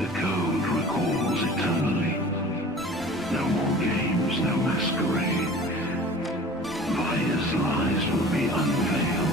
The code recalls eternally. No more games, no masquerade. Vaya's lies will be unveiled.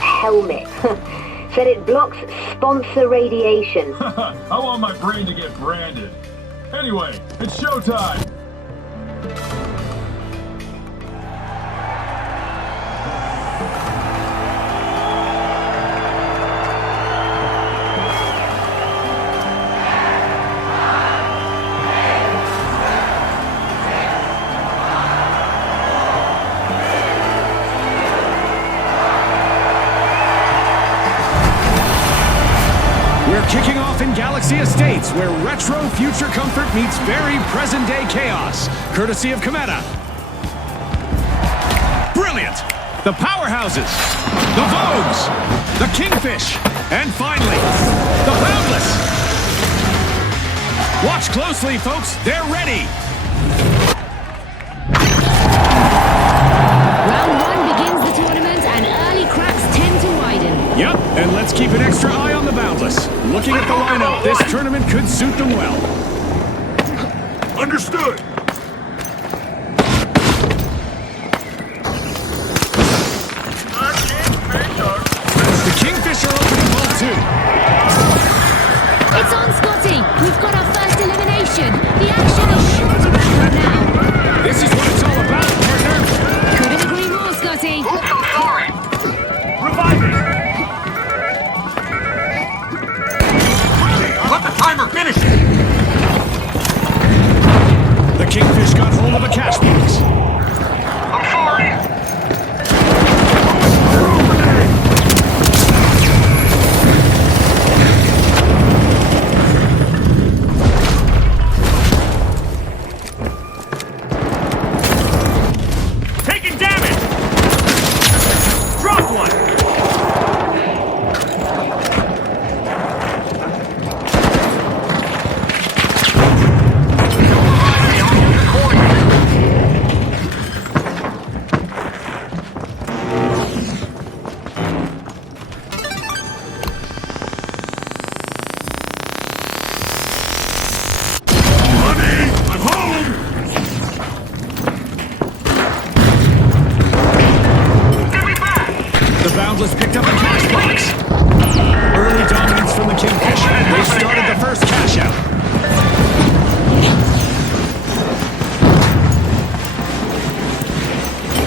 Helmet. Said it blocks sponsor radiation. I want my brain to get branded. Anyway, it's showtime! Kicking off in Galaxy Estates, where retro future comfort meets very present-day chaos, courtesy of Cometa. Brilliant! The Powerhouses, the Vogues, the Kingfish, and finally, the Boundless! Watch closely, folks. They're ready! Round one begins the tournament, and early cracks tend to widen. Yep, and let's keep an extra eye on the Boundless. Looking at the lineup, this tournament could suit them well. Understood! The Kingfish are opening ball two. It's on, Scotty! We've got our first elimination! The action is sure to begin now! This is what it's all about, partner! Couldn't agree more, Scotty! Oops, I'm sorry! Revive me! Let the timer finish it! The Kingfish got hold of a cash box. I'm sorry! Taking damage! Drop one! Boundless picked up a cash box. Early dominance from the Kingfish. They started the first cash out.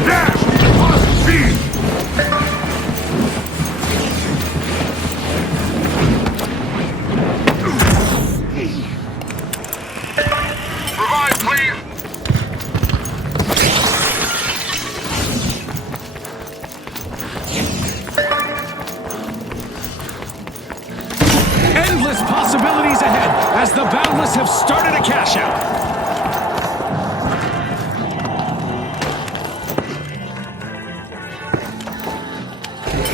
Dash! Plus speed! Revive, please! Endless possibilities ahead as the Boundless have started a cash out.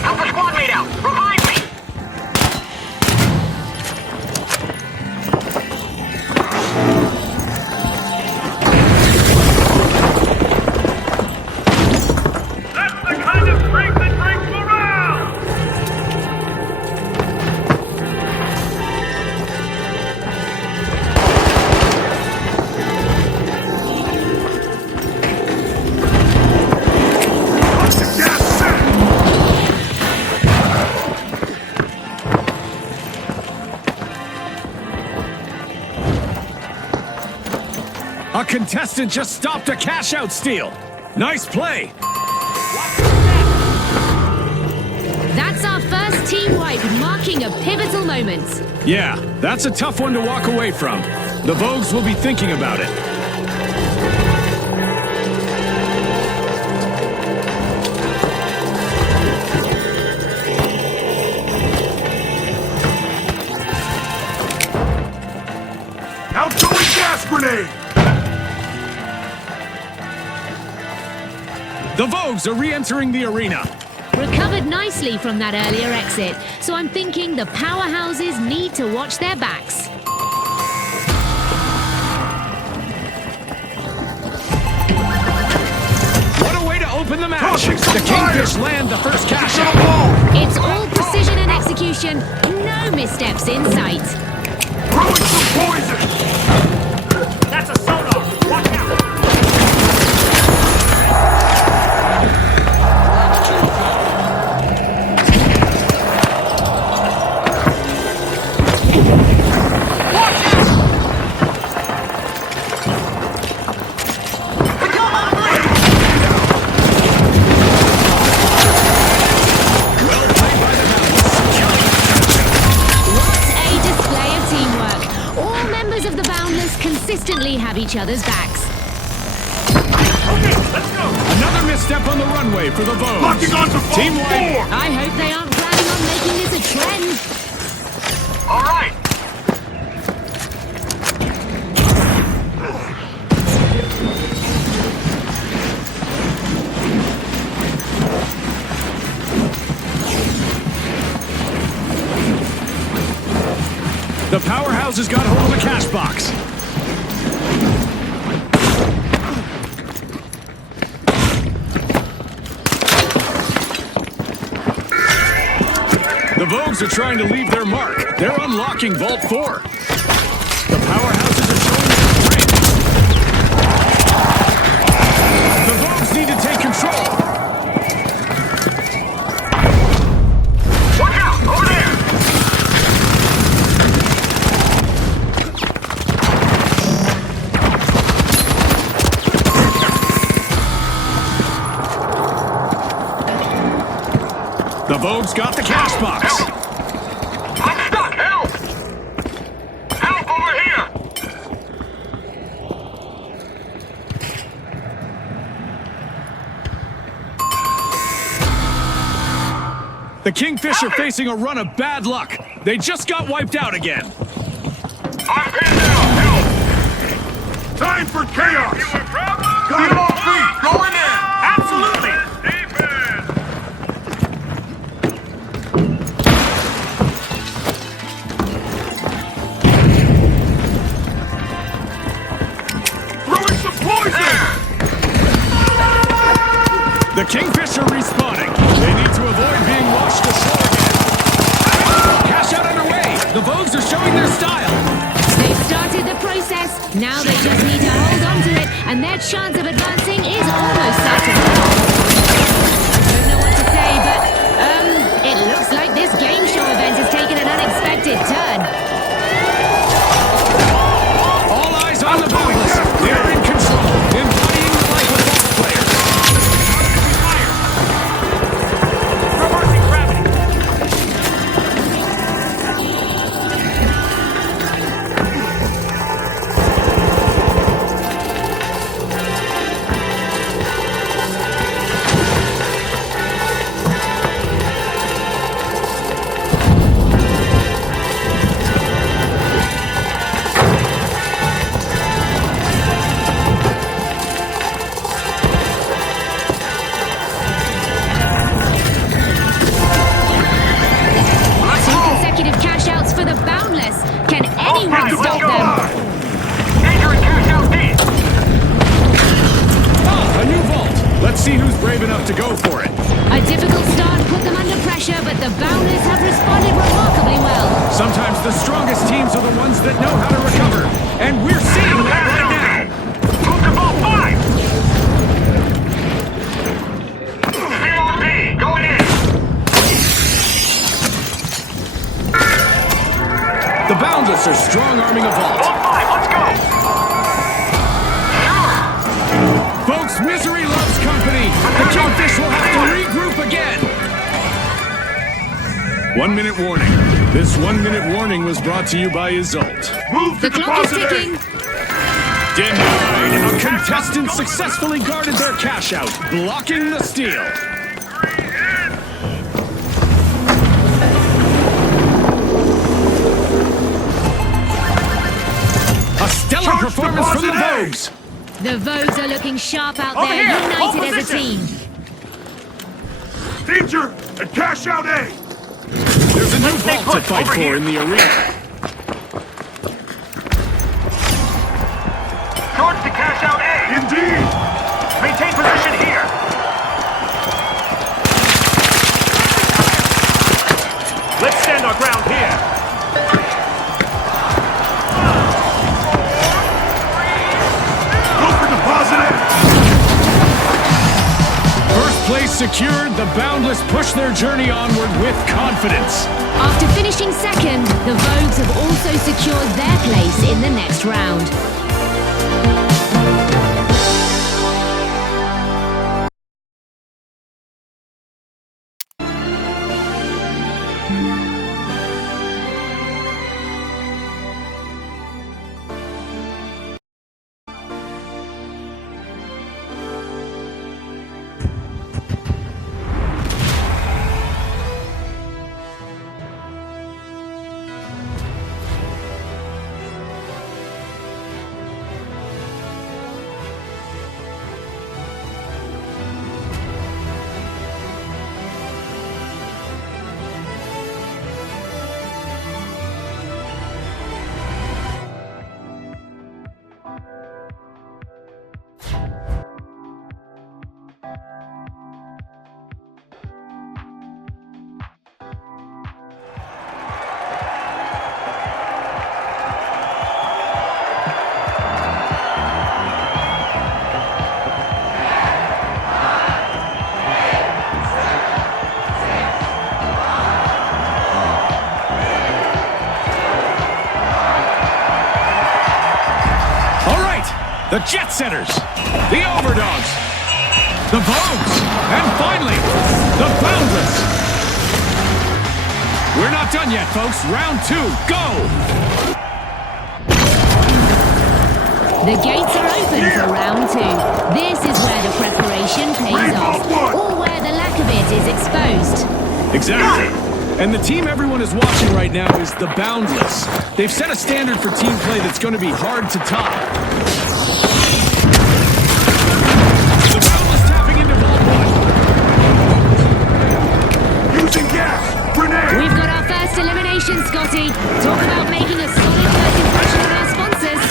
Help the squad mate out! Revive me! That's the kind of strength that brings morale! contestant just stopped a cash-out steal. Nice play. That's our first team wipe, marking a pivotal moment. Yeah, that's a tough one to walk away from. The Vogues will be thinking about it. Outgoing gas grenade! The Vogues are re-entering the arena. Recovered nicely from that earlier exit, so I'm thinking the powerhouses need to watch their backs. What a way to open the match! The Kingfish land the first cash out. It's all precision and execution, no missteps in sight. Throwing some poison! That's a sonar! Watch out! Consistently have each other's backs. Okay, let's go! Another misstep on the runway for the Vogues. Locking onto vault Team wipe. 4! I hope they aren't planning on making this a trend. All right! The powerhouses got hold of a cash box. The Vogues are trying to leave their mark. They're unlocking Vault 4. The powerhouses are showing their strength. The Vogues need to take control. Watch out! Over there! The Vogues got the cash box. I'm stuck! Help! Help over here! The Kingfish are facing a run of bad luck. They just got wiped out again. I'm pinned down! Help! Time for chaos! Got him off feet! Going in! Absolutely! Throwing some poison! The Kingfish are respawning. They need to avoid being washed ashore again. Cash out underway. The Vogues are showing their style. They've started the process. Now they just need to hold on to it, and their chance of advancing is almost certain. I don't know what to say, but, it looks like this game show event has taken an unexpected turn. All eyes on the Vogues. They're in control, embodying the life of Vault players. Reversing gravity! Two consecutive cash outs for the Boundless. Can anyone stop them? Danger in cash out deep! Ah, a new Vault. Let's see who's brave enough to go for it. A difficult start put them under pressure, but the Boundless have responded remarkably well. Sometimes the strongest teams are the ones that know how to recover. And we're seeing that right now. Move to vault 5! COD! Going in! The Boundless are strong-arming a Vault. Vault 5, let's go! folks. Misery loves company. The Kingfish will have to regroup again. 1 minute warning. This 1 minute warning was brought to you by Isolt. Move to The clock is deposit A. ticking. Denied. A contestant successfully guarded their cash out, blocking the steal. A stellar Charge performance from the deposit A. Vogues. The Vogues are looking sharp out Over there, here. Hold united as a position. team. Danger and cash out A. There's a new Stay vault to put. fight Over for here. in the arena. Charge to cash out A. Indeed. Maintain position here. Let's stand our ground here. Go for deposit A. First place secured, the Boundless push their journey onward with confidence. After finishing second, the Vogues have also secured their place in the next round. The Jet Setters, the Overdogs, the Vogues, and finally, the Boundless. We're not done yet, folks. Round 2, go! The gates are open for round 2. This is where the preparation pays off, or where the lack of it is exposed. Exactly. And the team everyone is watching right now is the Boundless. They've set a standard for team play that's going to be hard to top. The Boundless tapping into Vault 1. Using gas. Grenade. We've got our first elimination, Scotty. Talk about making a solid first impression on our sponsors.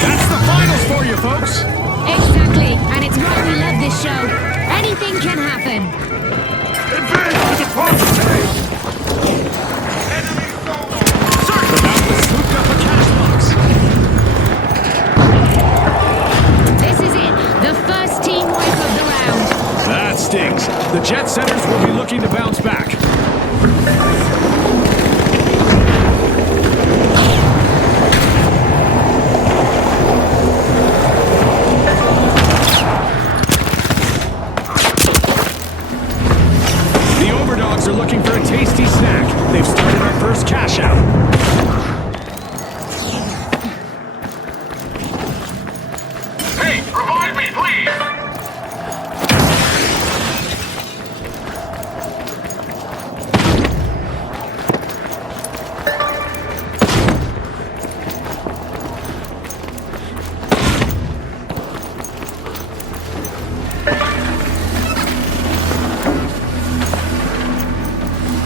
That's the finals for you, folks. Exactly, and it's why we love this show. Anything can happen. Advance to deposit A. The Boundless swooped up a cash box. This is it, the first team wipe of the round. That stings. The Jet Setters will be looking to bounce back. The Overdogs are looking for a tasty snack. They've started our first cash out. Hey, revive me, please.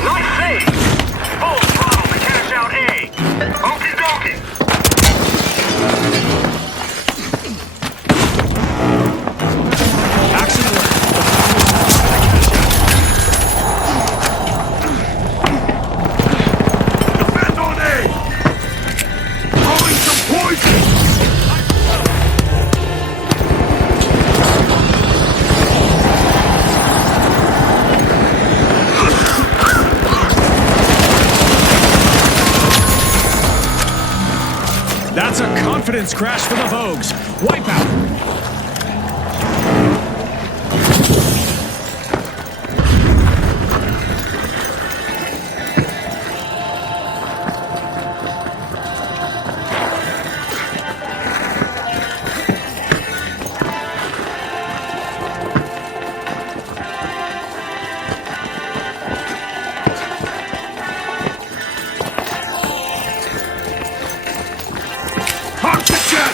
Nice save! Full throttle to cash out A. Okie dokie. Action alert. Defend on A. Throwing some poison. That's a confidence crash for the Vogues. Wipeout.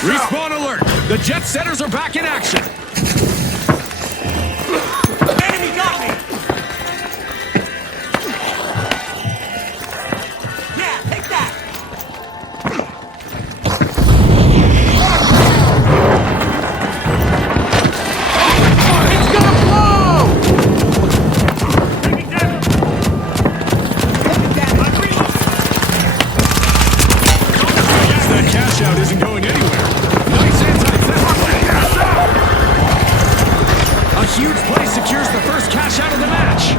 Respawn alert! The jet setters are back in action! Enemy got me! Yeah, take that! It's gonna blow! Taking damage! That cash out isn't going anywhere. Nice anti-theft play. A huge play secures the first cash out of the match.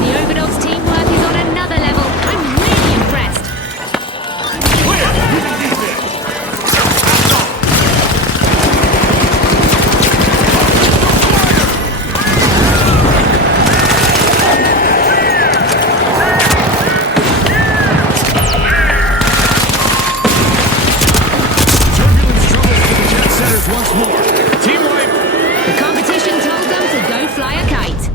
The Overdogs teamwork is on another level. I'm really impressed. Clear! Using defense! Turbulence troubles for the jet setters once more. Team wipe. The competition told them to go fly a kite.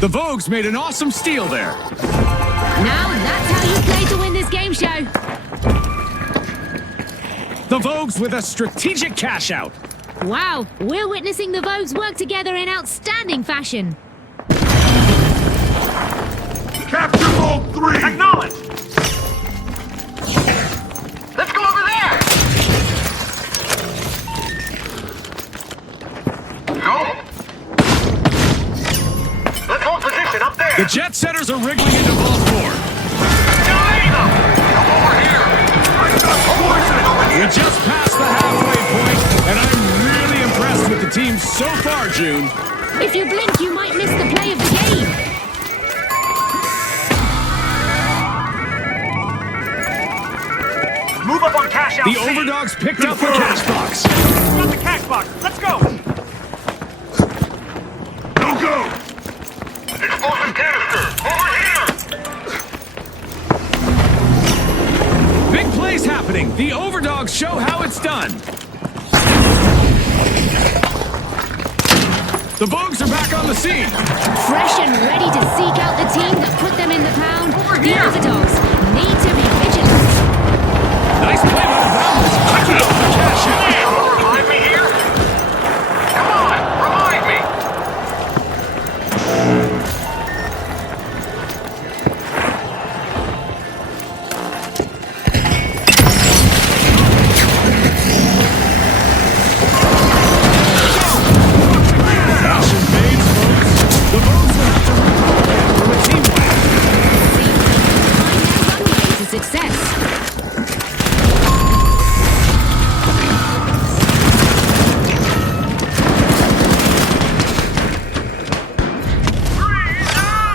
The Vogues made an awesome steal there. Now that's how you play to win this game show. The Vogues with a strategic cash out. Wow, we're witnessing the Vogues work together in outstanding fashion. Capture Vault 3! Acknowledge! Let's go over there! Go! Let's hold position up there! The jet setters are wriggling into Vault 4. Delay them! Come over here! I got poison over We here! just passed the halfway point, and I'm really impressed with the team so far, June. If you blink, you might miss the play of the game. Move up on cash out The C. Overdogs picked up the cash box. Got the cash box. Let's go! Don't go! Explosive canister! Over here! Big plays happening. The Overdogs show how it's done. The Vogues are back on the scene. Fresh and ready to seek out the team that put them in the pound. The Overdogs need to be vigilant. Nice play by the Bounders. Picking up the cash out. Someone revive me here? Come on! Revive me! Cash invades, folks. The Vogues will have to regroup again from a team win. Seems like they'll find their runway to success.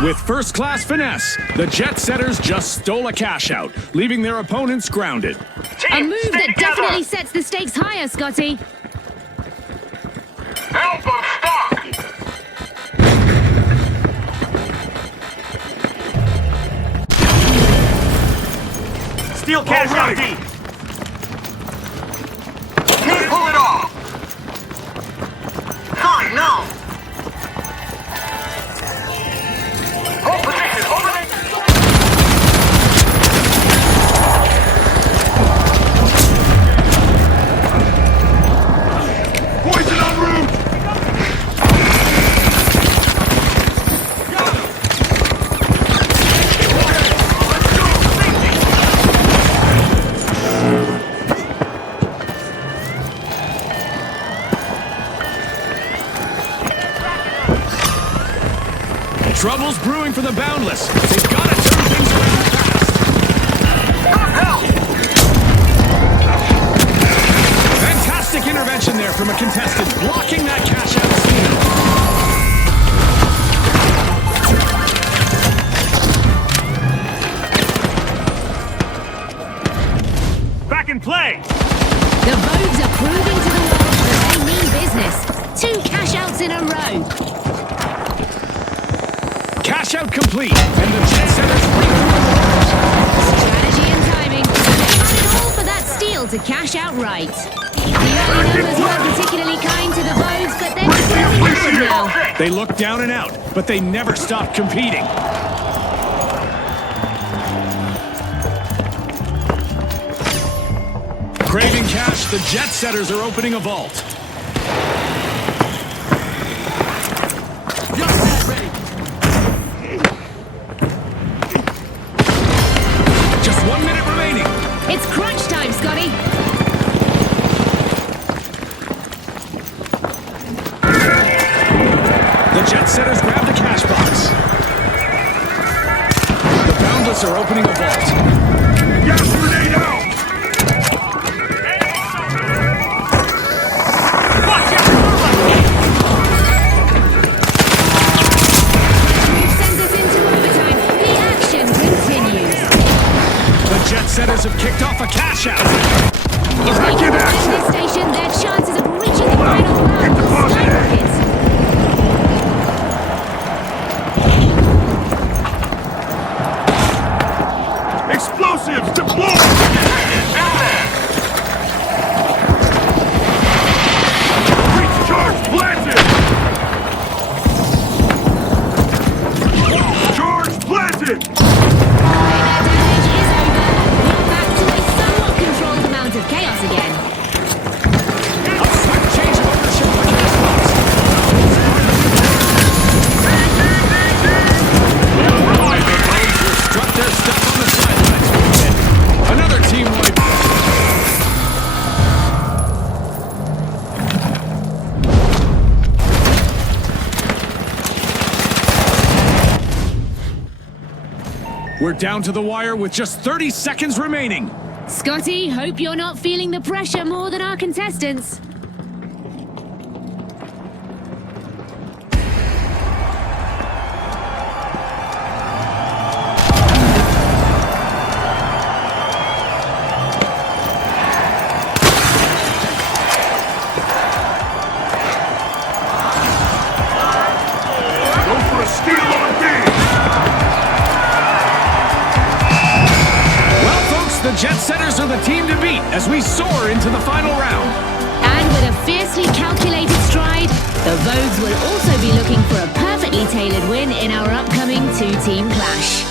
With first-class finesse, the jet setters just stole a cash out, leaving their opponents grounded. A move that definitely sets the stakes higher, Scotty. Help them stop! Steal cash out D. Can't pull it off. Fine, no. Hold position, over there. Poison en route! Trouble's brewing for the Boundless. They've got to turn things around fast. Fantastic intervention there from a contestant, blocking that cash out steal. Back in play. The Vogues are proving to the world that they mean business. 2 cash outs in a row. Cash out complete, and the jet setters break through the walls. Strategy and timing. They had it all for that steal to cash out right. The early numbers weren't particularly kind to the Vogues, but they're slowing down now. They look down and out, but they never stop competing. Craving cash, the jet setters are opening a vault. Just 1 minute remaining. It's crunch time, Scotty. The jet setters grab the cash box. The boundless are opening a vault. Gas grenade out! Sends us into overtime. The action continues. The jet setters have kicked off a cash out. If they can defend this station, their chances of reaching the final round will skyrocket. Explosives deployed! Breach charge planted! Charge planted! Their damage is over. We're back to a somewhat controlled amount of chaos again. A swift change of ownership of the cash box. Struck their stuff on the sidelines for a bit. Another team wipe. We're down to the wire with just 30 seconds remaining. Scotty, hope you're not feeling the pressure more than our contestants. Go for a steal on B! Well, folks, the jet setters are the team to beat as we soar into the final round. And with a fiercely calculated stride, the Vogues will also be looking for a perfectly tailored win in our upcoming two-team clash.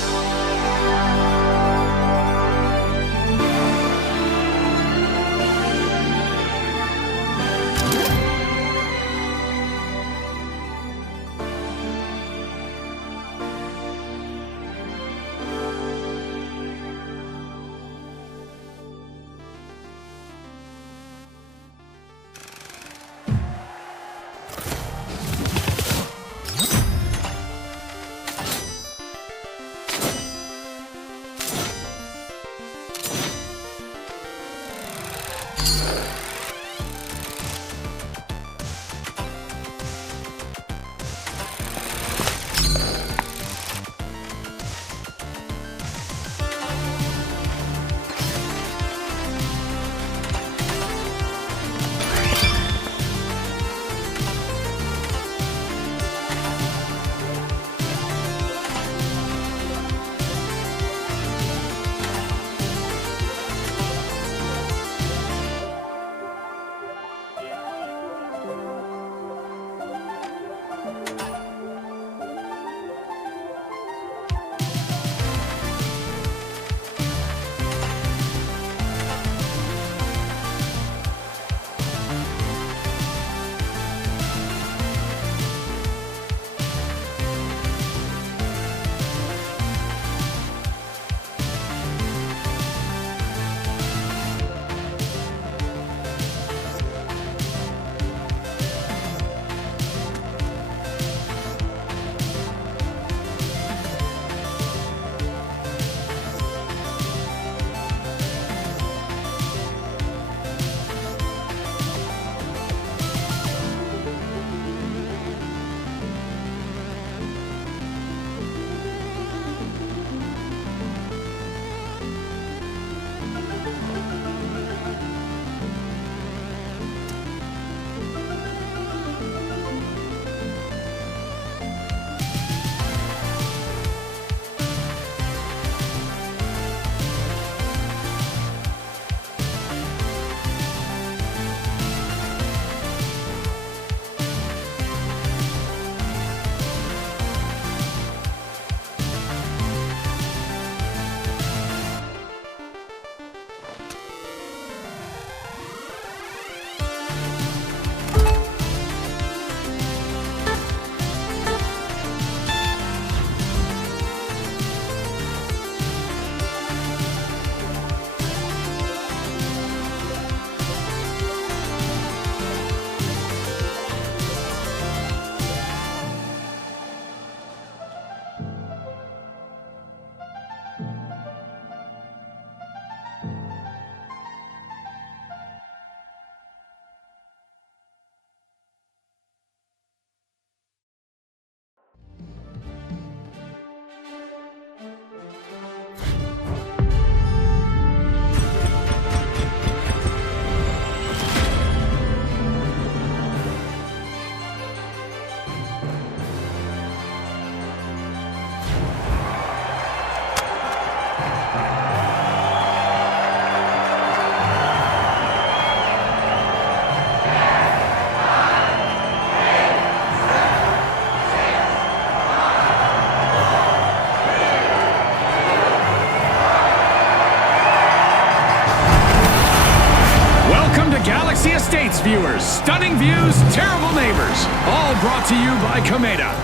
Cheers, stunning views, terrible neighbors. All brought to you by Kameda.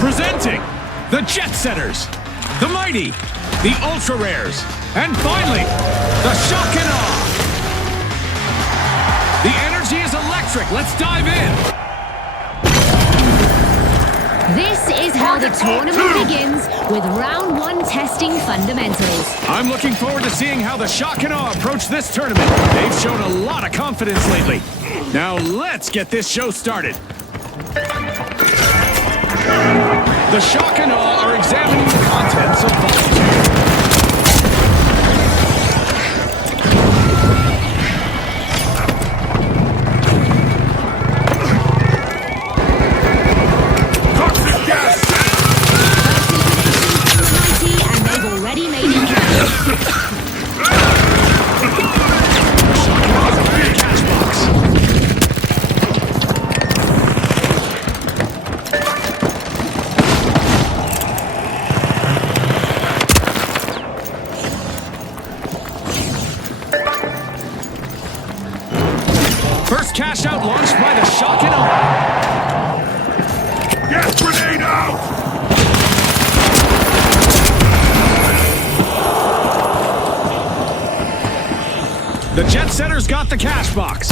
Presenting the Jet Setters, the Mighty, the Ultra Rares, and finally, the Shock and Awe. The energy is electric. Let's dive in. This is how the tournament begins, with round one testing fundamentals. I'm looking forward to seeing how the Shock and Awe approach this tournament. They've shown a lot of confidence lately. Now let's get this show started. The Shock and Awe are examining the contents of Vault 2. First cash out launched by the Shock and Awe. Gas grenade out! The Jet Setters got the cash box.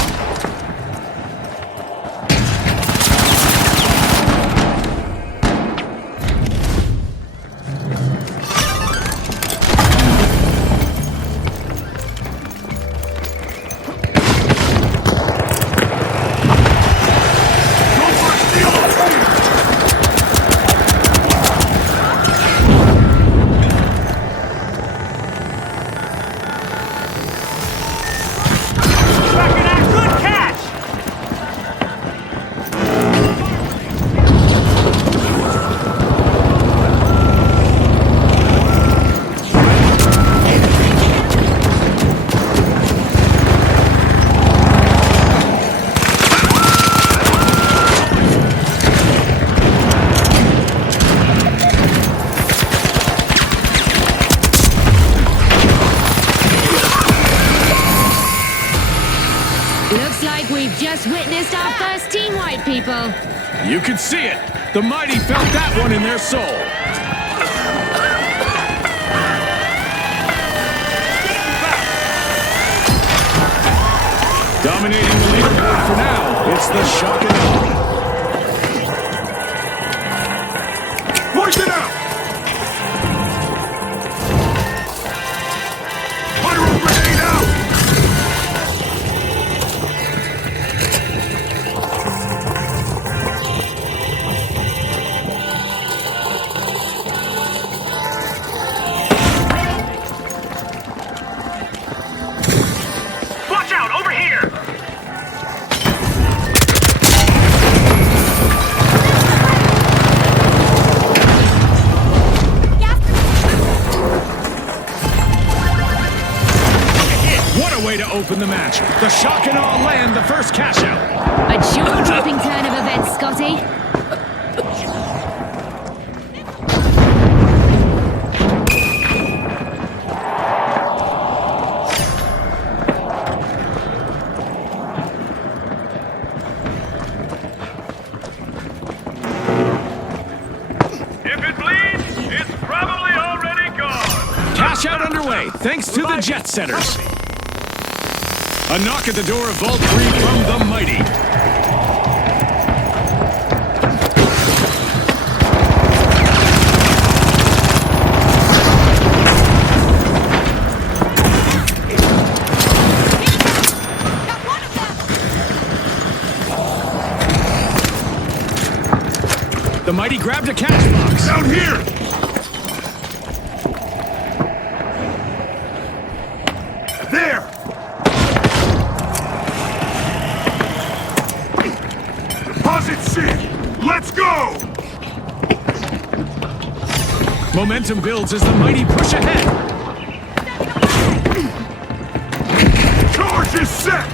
Looks like we've just witnessed our first team wipe, people. You could see it. The Mighty felt that one in their soul. Dominating the leaderboard for now, it's the Shock and Awe. Point it out! Pyro grenade out! Watch out, over here! What a way to open the match. The Shock and Awe land the first cash out. A jaw-dropping turn of events, Scotty. If it bleeds, it's probably already gone! Cash out underway, thanks to the Jet Setters. A knock at the door of Vault 3 from the Mighty. The Mighty grabbed a cash box. Down here! There! Deposit C! Let's go! Momentum builds as the Mighty push ahead. Charge is set!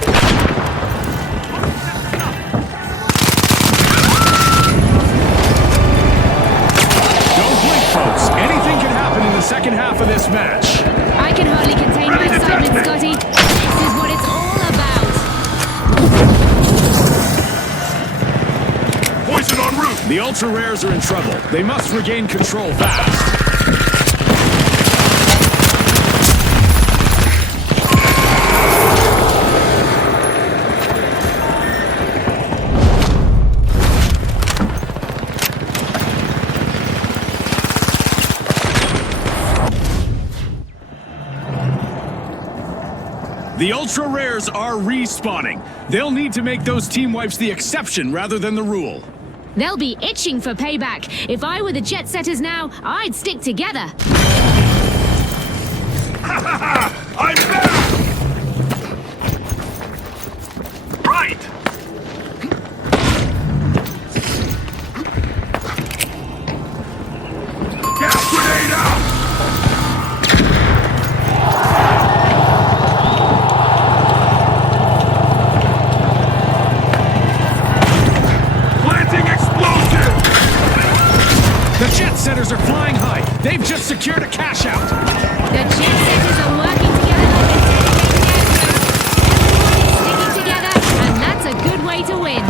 Don't blink, folks. Anything can happen in the second half of this match. I can hardly contain my excitement, Scotty. This is what it's all The Ultra Rares are in trouble. They must regain control fast. The Ultra Rares are respawning. They'll need to make those team wipes the exception rather than the rule. They'll be itching for payback. If I were the Jet Setters now, I'd stick together. I'm back! Right! Gas grenade out! The Jet Setters are flying high. They've just secured a cash out. The Jet Setters are working together like a dedicated outfit. Everyone is sticking together, and that's a good way to win.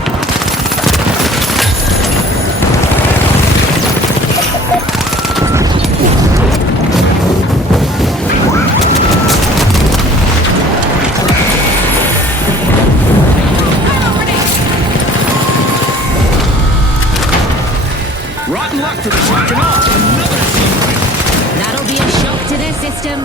Rotten luck for the shock and awe. Another team win. That'll be a shock to their system.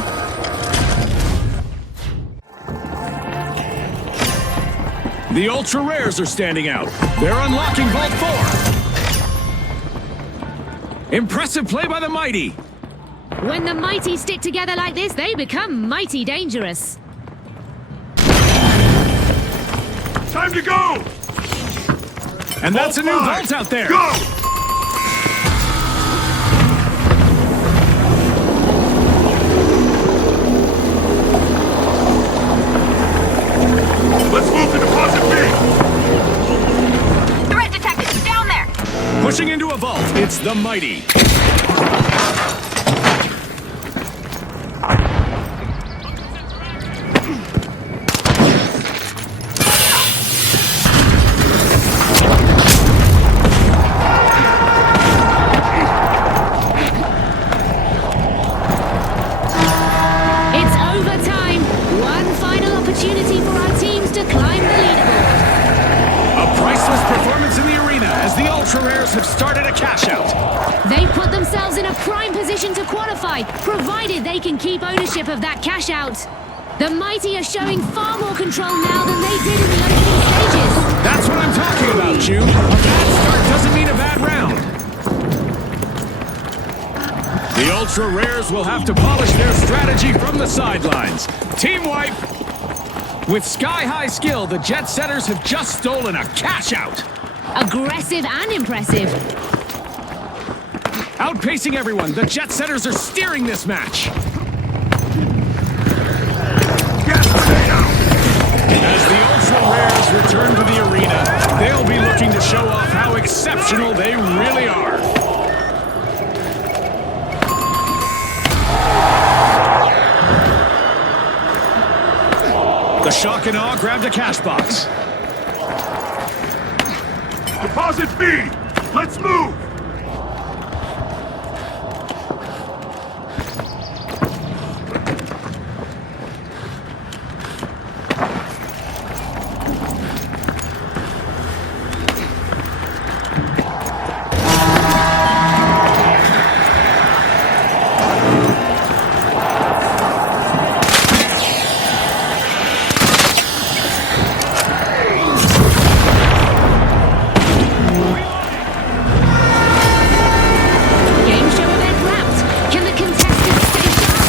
The Ultra Rares are standing out. They're unlocking Vault 4. Impressive play by the Mighty. When the mighty stick together like this, they become mighty dangerous. Time to go! And that's a new Vault vault out there. Go! Let's move to deposit B! Threat detected! Down there! Pushing into a vault, it's the Mighty. It's overtime. One final opportunity for our teams to climb the leaderboard. A priceless performance in the arena as the Ultra Rares have started a cash out. They put themselves in a prime position to qualify, provided they can keep ownership of that cash out. The Mighty are showing far more control now than they did in the opening stages. That's what I'm talking about, Ju. A bad start doesn't mean a bad round. The Ultra Rares will have to polish their strategy from the sidelines. Team wipe! With sky-high skill, the Jet Setters have just stolen a cash out. Aggressive and impressive. Outpacing everyone, the Jet Setters are steering this match. Gas grenade out! As the Ultra Rares return to the arena, they'll be looking to show off how exceptional they really are. The shock and awe grabbed a cash box. Deposit B! Let's move! Game show event wrapped. Can the contestants stay sharp?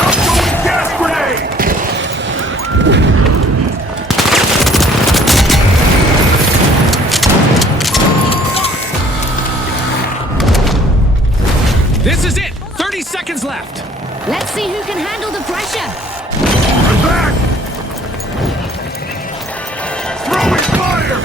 Outgoing gas grenade! This is it! 30 seconds left! Let's see who can handle the pressure. I'm back! Throwing fire!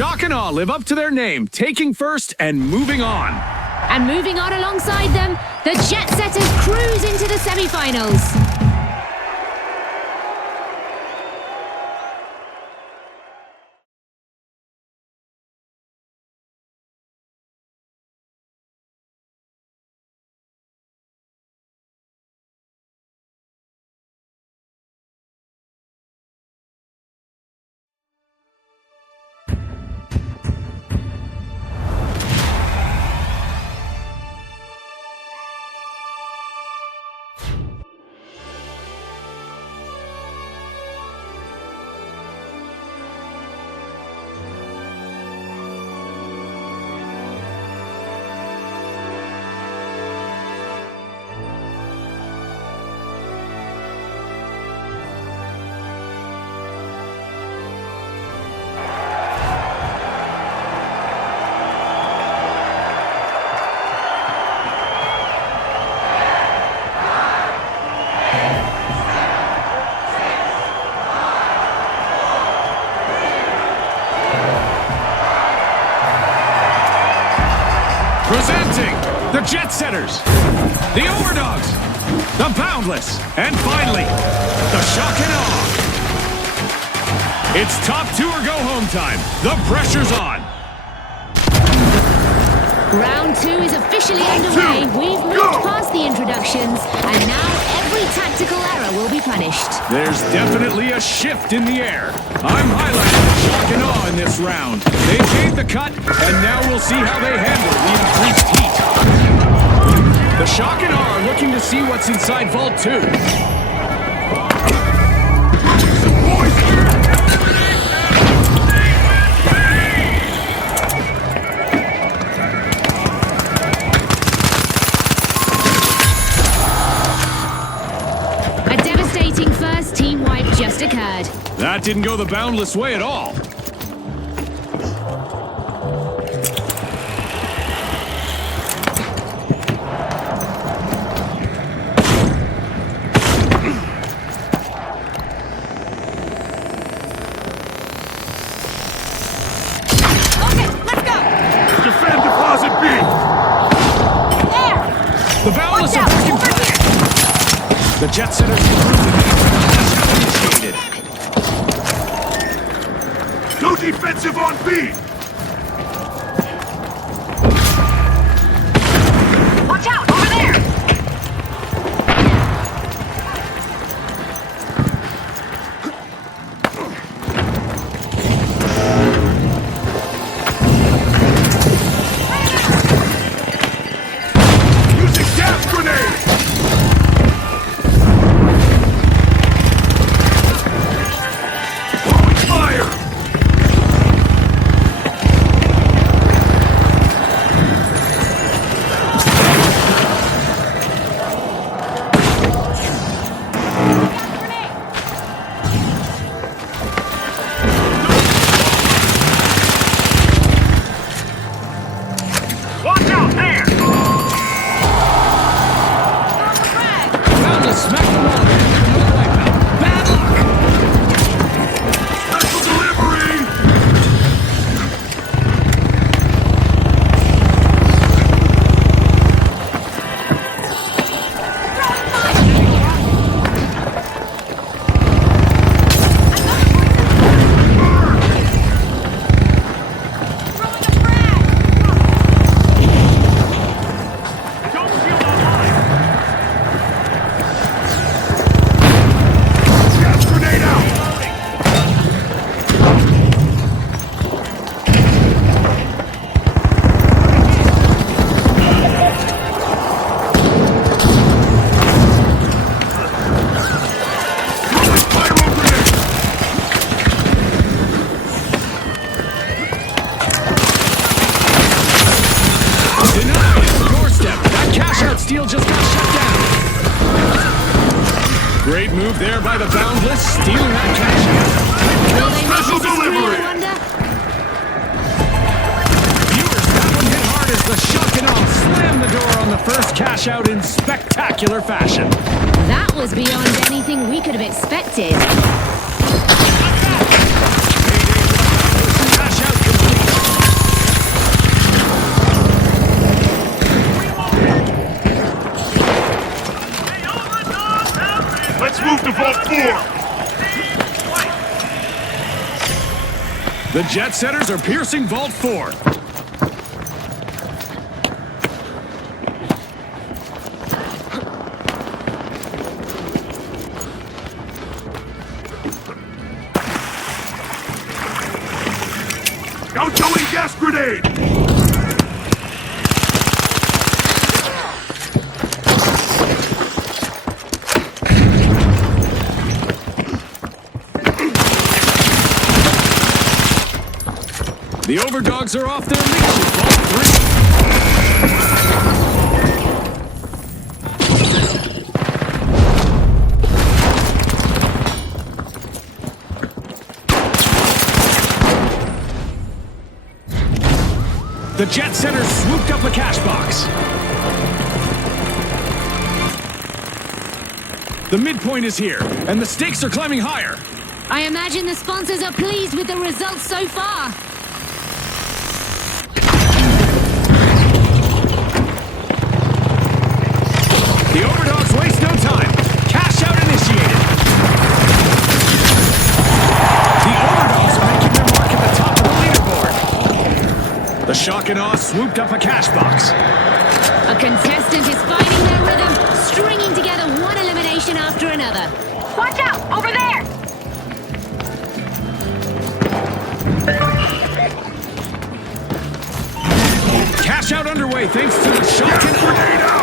Shock and Awe live up to their name, taking first and moving on. And moving on alongside them, the Jet Setters cruise into the semi-finals. Presenting the Jet Setters, the Overdogs, the Boundless, and finally, the Shock and Awe. It's top two or go home time. The pressure's on. Round two is officially underway. We've moved past the introductions, and now every tactical error will be punished. There's definitely a shift in the air. I'm highlighting the Shock and Awe in this round. They made the cut, and now we'll see how they handle the increased heat. The Shock and Awe are looking to see what's inside Vault 2. A devastating first team wipe just occurred. That didn't go the Boundless way at all. Defend deposit B! The Boundless are back in play. The Jet Setters improving. Initiated. Go defensive on B! Watch out, over there! Using gas grenade! Fire! Watch out there! Boundless smack the wall. Another wipeout. Bad luck. Special delivery! Don't shield online! Gas grenade out! Throwing pyro grenade! Denied at the doorstep. That cash-out steal just got shut down. Great move there by the Boundless, stealing that cash-out. Will they make Special this a screw, delivery. I wonder? Viewers, that one hit hard as the Shock and Awe slammed the door on the first cash-out in spectacular fashion. That was beyond anything we could have expected. Cash-out complete. Let's move to Vault 4! The jet setters are piercing Vault 4. Don't throw any gas grenade! The overdogs are off their leash at Vault 3. The jet setters swooped up a cash box. The midpoint is here, and the stakes are climbing higher. I imagine the sponsors are pleased with the results so far. The overdogs waste no time. Cash out initiated. The overdogs are making their mark at the top of the leaderboard. The shock and awe swooped up a cash box. A contestant is finding their rhythm, stringing together one elimination after another. Watch out! Over there! Cash out underway thanks to the shock and awe.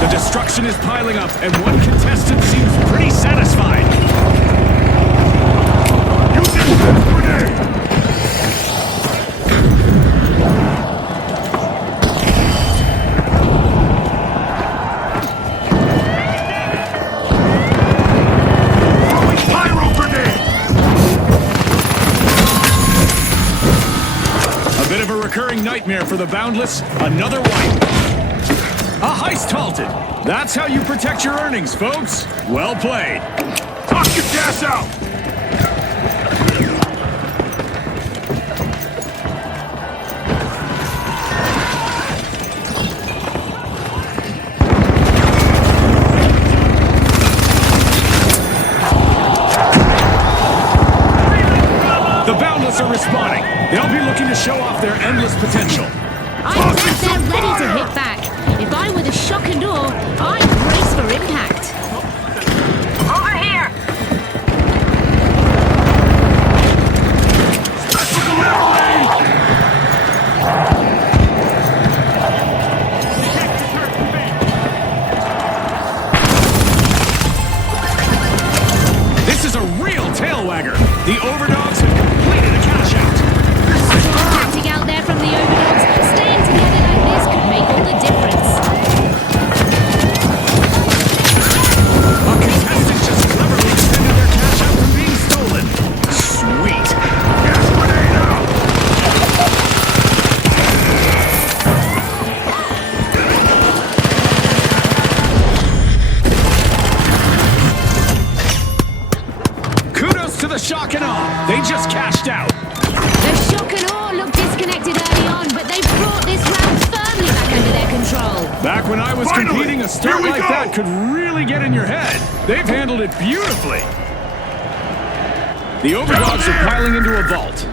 The destruction is piling up, and one contestant seems pretty satisfied. A bit of a recurring nightmare for the Boundless. Another wipe. A heist halted. That's how you protect your earnings, folks. Well played. Toss your gas out! The Boundless are responding. They'll be looking to show off their endless potential. I bet they're ready to hit back. If I were the shock and awe, I'd brace for impact. Over here! This is a real tail wagger. The overdogs have completed a cash out. Strong tactic out there from the overdogs. Staying together like this could make all the difference. A contestant just cleverly defended their cash out from being stolen. Sweet. Gas grenade out! Kudos to the shock and awe. They just cashed out. The shock and awe looked disconnected early on, but they've brought this round firmly back under their control. Back when I was Finally! competing, a start Here we like go! that could really get in your head. They've handled it beautifully. The overdogs are piling into a vault.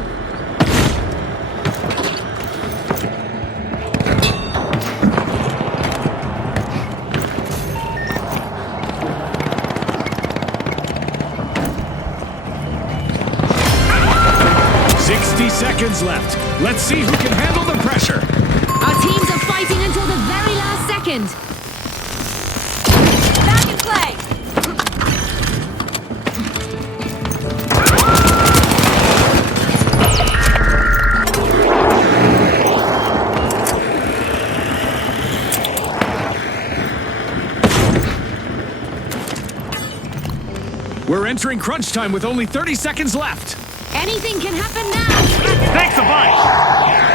Seconds left. Let's see who can handle the pressure. Our teams are fighting until the very last second. Back in play! We're entering crunch time with only 30 seconds left. Anything can happen now. Thanks a bunch!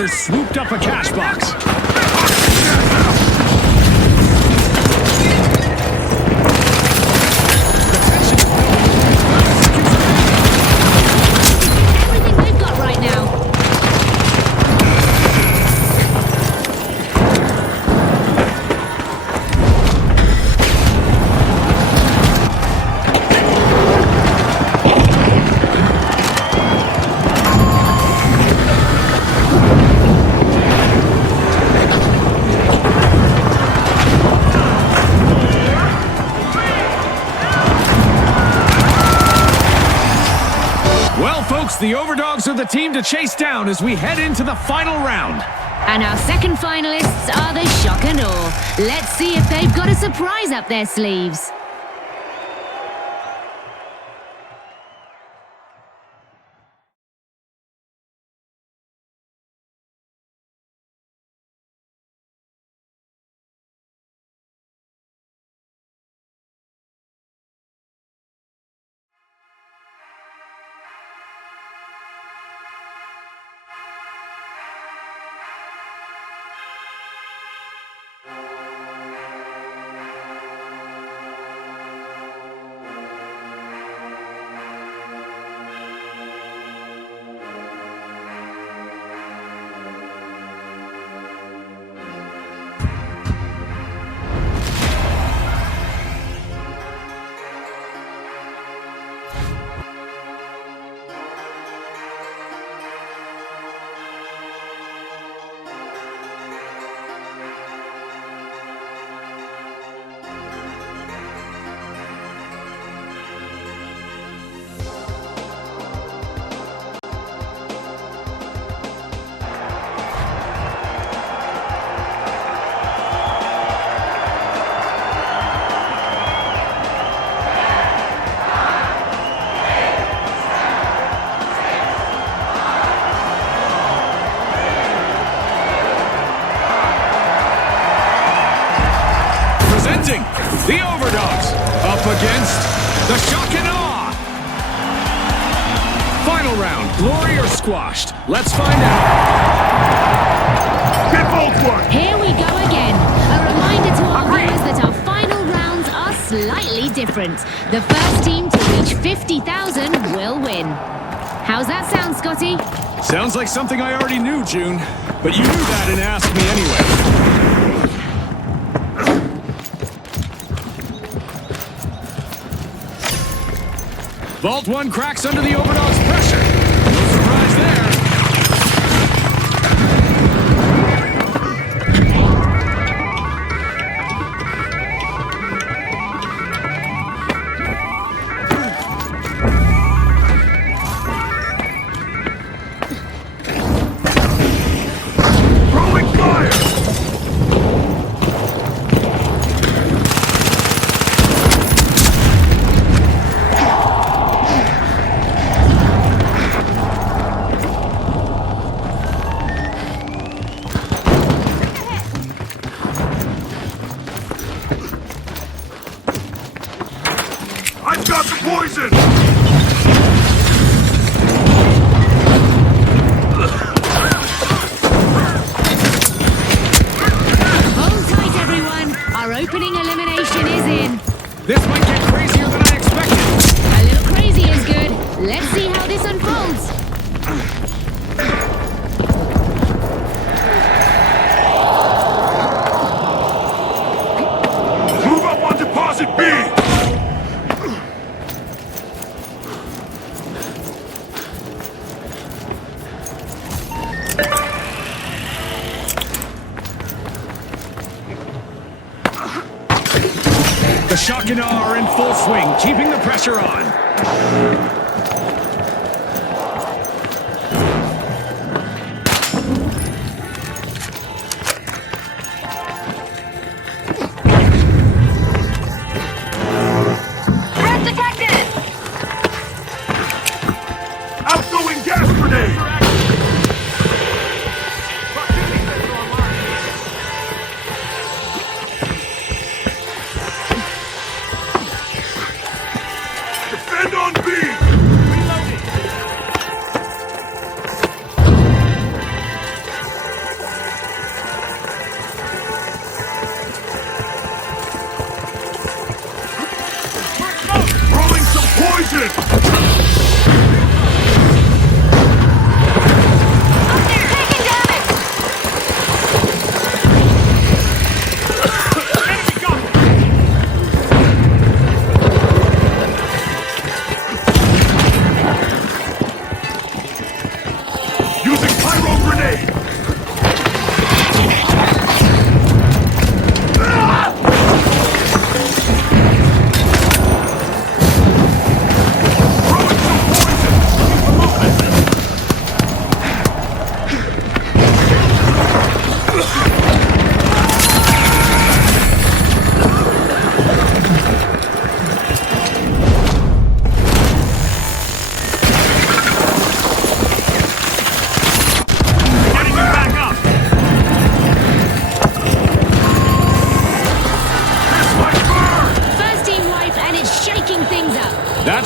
hunters swooped up a cash box. Everything they've got right now. Well, folks, the Overdogs are the team to chase down as we head into the final round. And our second finalists are the Shock and Awe. Let's see if they've got a surprise up their sleeves. Presenting the Overdogs up against the Shock and Awe. Final round, glory or squashed? Let's find out. Get both one! Here we go again. A reminder to our viewers that our final rounds are slightly different. The first team to reach 50,000 will win. How's that sound, Scotty? Sounds like something I already knew, June. But you knew that and asked me anyway. Vault 1 cracks under the Overdog's pressure. No surprise there. Throwing fire! I've got the poison! Hold tight, everyone. Our opening elimination is in. This might get crazier than I expected. A little crazy is good. Let's see how this unfolds. Move up on deposit B! The Shock and Awe are in full swing, keeping the pressure on. Threat detected! Outgoing gas grenade! Defend on B!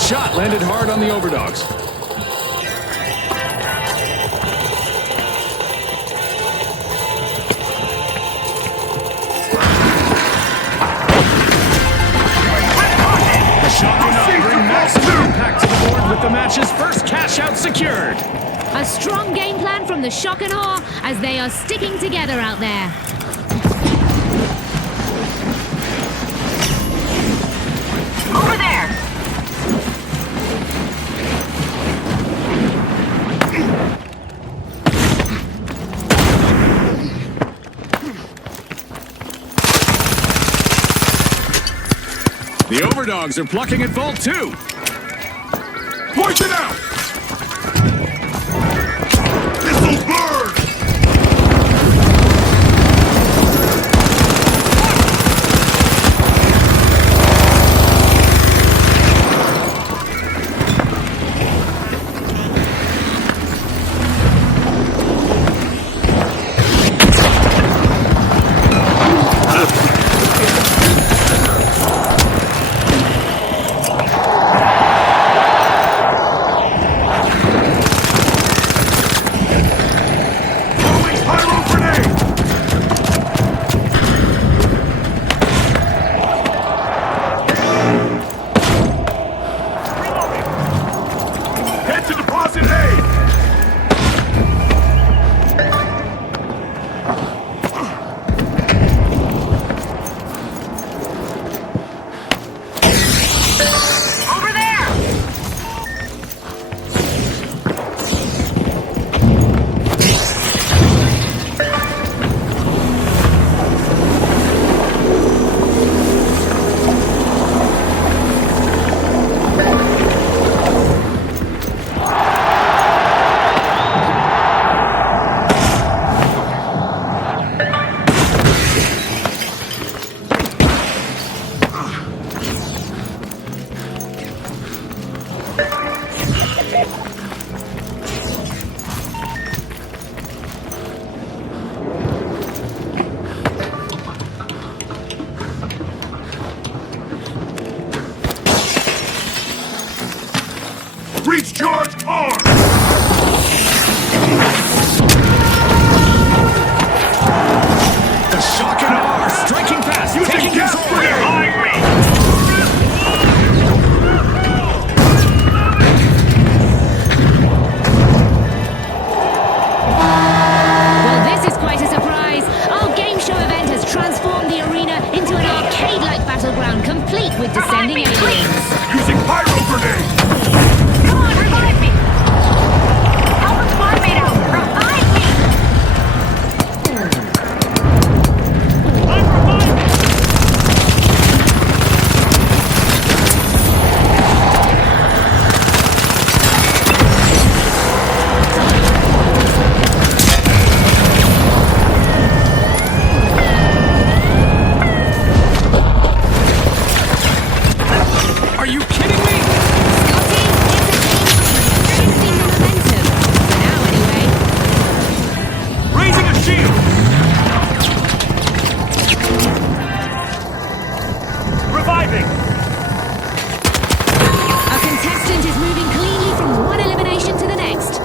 shot landed hard on the overdogs. The shot did not bring massive impact to the board with the match's first cash out secured. A strong game plan from the Shock and Awe as they are sticking together out there. Over there! The overdogs are plucking at Vault 2. Point it out! This'll burn! Breach charge armed! The Shock and Awe are striking fast, taking control. Behind me! Well, this is quite a surprise. Our game show event has transformed the arena into an arcade-like battleground, complete with descending me, please. aliens. Using pyro grenade! Come on, revive me! Help a squad mate out! Revive me! I'm reviving! Are you kidding me? Scotty, it's a game shifting the momentum. For now, anyway. Raising a shield! Reviving! A contestant is moving cleanly from one elimination to the next.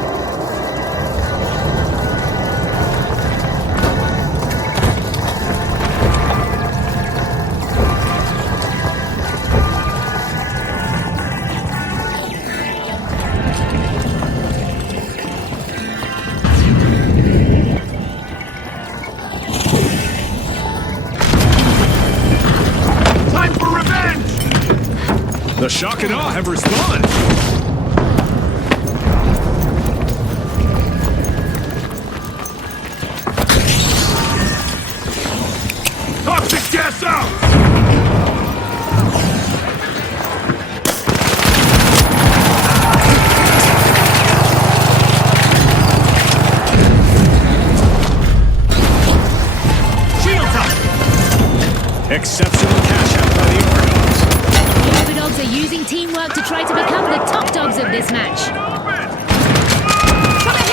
Time for revenge! The Shock and Awe have responded. Toxic gas out! Shields up! Exceptional cash out by the overdogs. The Overdogs are using teamwork to try to become the top dogs of this match. Come ahead!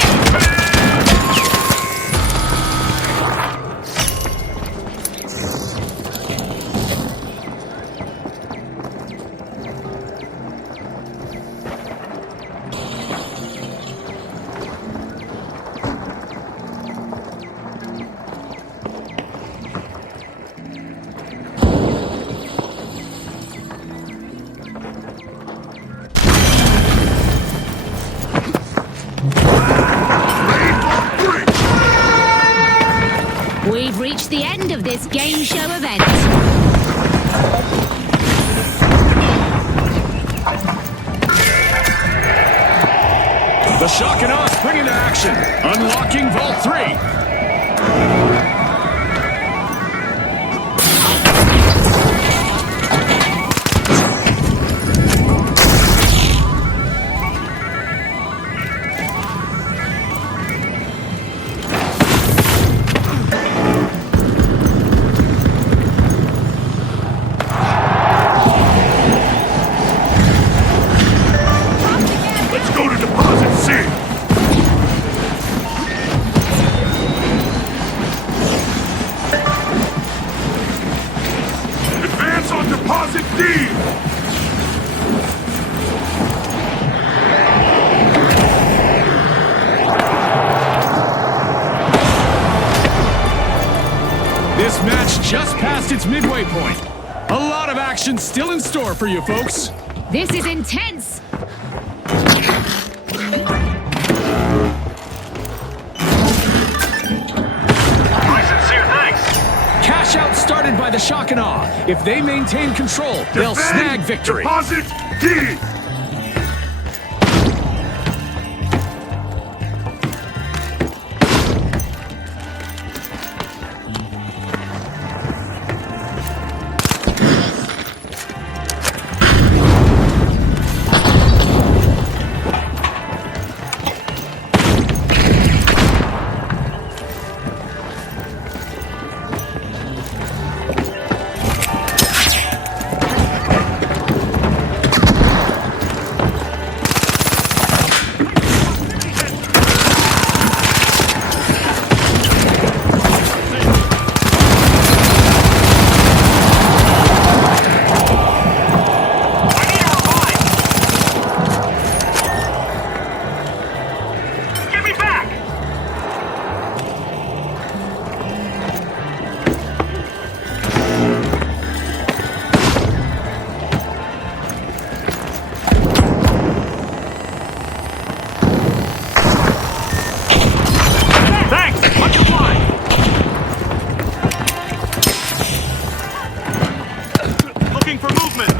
We've reached the end of this game show event. The shock and awe spring into action, unlocking Vault 3. Let's go to Deposit C. Advance on Deposit D. This match just passed its midway point. A lot of action still in store for you folks. This is intense. My sincere thanks. Cash out started by the shock and awe. If they maintain control, they'll Defend snag victory. Deposit D. Get me back! Thanks! Much obliged! Looking for movement!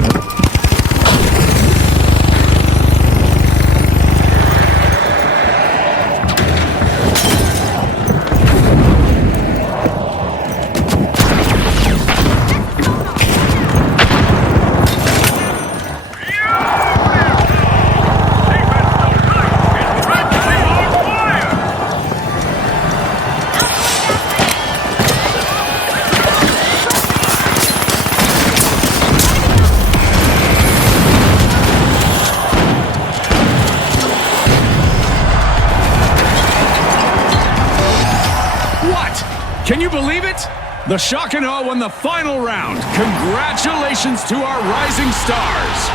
Can you believe it? The shock and awe won the final round. Congratulations to our rising stars.